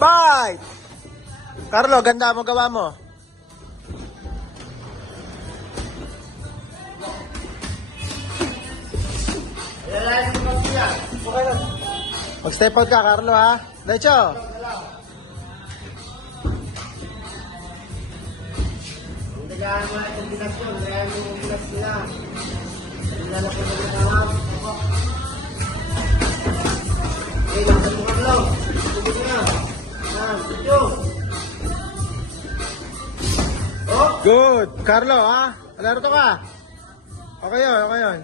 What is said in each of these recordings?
Fight! Carlo, ganda mo gawa mo. Mag-step out ka, Carlo, ha? Derecho. Kaya mo ang kombinasyon, kaya mo ang kombinasyon nila. Nilalaki mo yung alam. Okay, lakad mo Carlo. Tubig na. Dito. Oh! Good. Carlo, ha? Alerto ka. Okay yun, okay yun.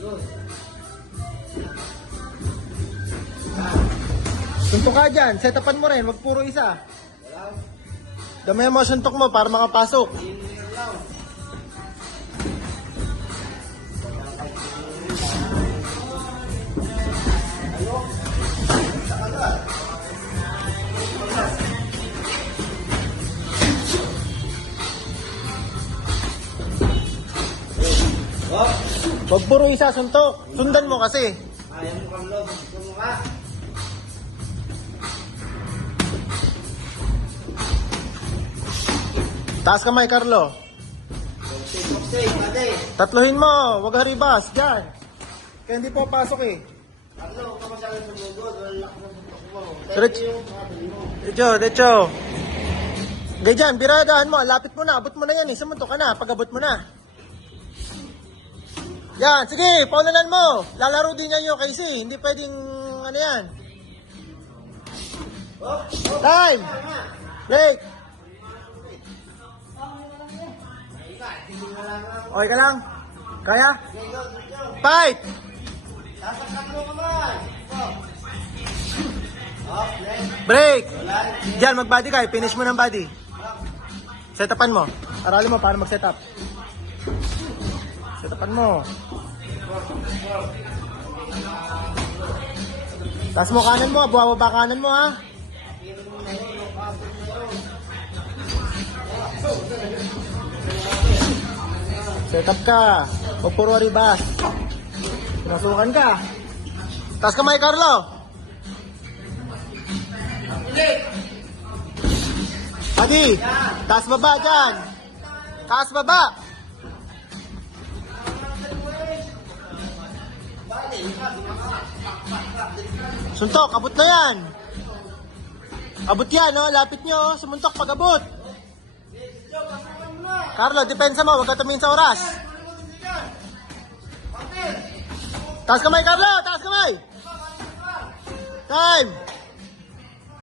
Good. Suntok ka dyan. Setapan mo rin. Wag puro isa. Wala. Damay mo suntok mo para makapasok. Engineer lang. Oh! Wag puro isa suntok. Sundan mo kasi. Ayaw mo Carlo. Gusto mo ka. Taas kamay, Carlo. Boxing, ate. Tatlohin mo. Wag haribas. Diyan. Kaya hindi po pasok eh. Carlo, huwag ka masyadong sumugod. Wala ka ng suntok mo. Diretso. Thank you. Sabi mo. Derecho, derecho. Ganyan, biradahan mo. Lapit mo na. Abot mo na yan eh. Sumuntok ka na. Pag-abot mo na. Yan, sige. Paunanan mo. Lalaro din yan yung KC. Hindi pwedeng ano yan. Oh! Oh! Time! Tama. Break! Hindi mo lang lang. Okay ka lang? Kaya? Okay, go, go. Fight! Sasaktan mo kamay. Oh. Oh, next. Break! Wala. Diyan, mag-body ka. Finish mo ng body. Setapan mo. Aralin mo paano mag-set up. Setapan mo. Taas mo kanan mo. Buwababa kanan mo, ha? Set up ka. Huwag puro ribas. Pinasukan ka. Taas kamay, Carlo. Adi, taas baba dyan. Taas baba. Suntok, abot na yan. Abot yan, no? Lapit nyo, sumuntok pag abot. Carlo, depensa mo, huwag ka tumingin sa oras. Taas kamay, Carlo, taas kamay. Time.